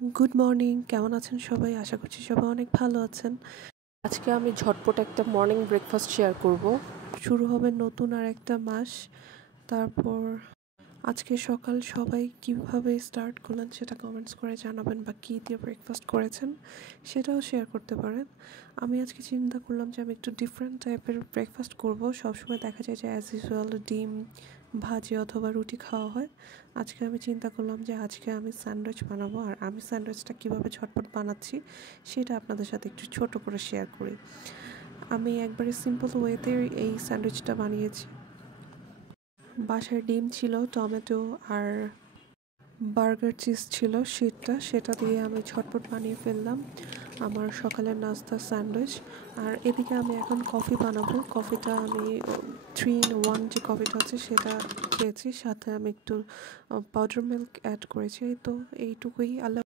Good morning, কেমন আছেন সবাই? আশা করছি সবাই অনেক ভালো আছেন। আজকে আমি ঝটপট একটা মর্নিং ব্রেকফাস্ট শেয়ার করব। শুরু হবে নতুন আর একটা মাস। তারপর আজকে সকাল সবাই কিভাবে স্টার্ট করলেন সেটা কমেন্টস করে জানাবেন, বা কী দিয়ে ব্রেকফাস্ট করেছেন সেটাও শেয়ার করতে পারেন। আমি আজকে চিন্তা করলাম যে আমি একটু ডিফারেন্ট টাইপের ব্রেকফাস্ট করব। সবসময় দেখা যায় যে অ্যাজ ইউজুয়াল ডিম ভাজি অথবা রুটি খাওয়া হয়। আজকে আমি চিন্তা করলাম যে আজকে আমি স্যান্ডউইচ বানাবো, আর আমি স্যান্ডউইচটা কীভাবে ঝটপট বানাচ্ছি সেটা আপনাদের সাথে একটু ছোট করে শেয়ার করি। আমি একবারে সিম্পল ওয়েতে এই স্যান্ডউইচটা বানিয়েছি। বাসায় ডিম ছিল, টমেটো আর বার্গার চিজ ছিল, সেটা দিয়ে আমি ঝটপট বানিয়ে ফেললাম আমার সকালের নাস্তা স্যান্ডউইচ। আর এদিকে আমি এখন কফি বানাবো। কফিটা আমি 3 in 1 যে কফিটা আছে সেটা খেয়েছি, সাথে আমি একটু পাউডার মিল্ক অ্যাড করেছি। তো এইটুকুই। আল্লাহ।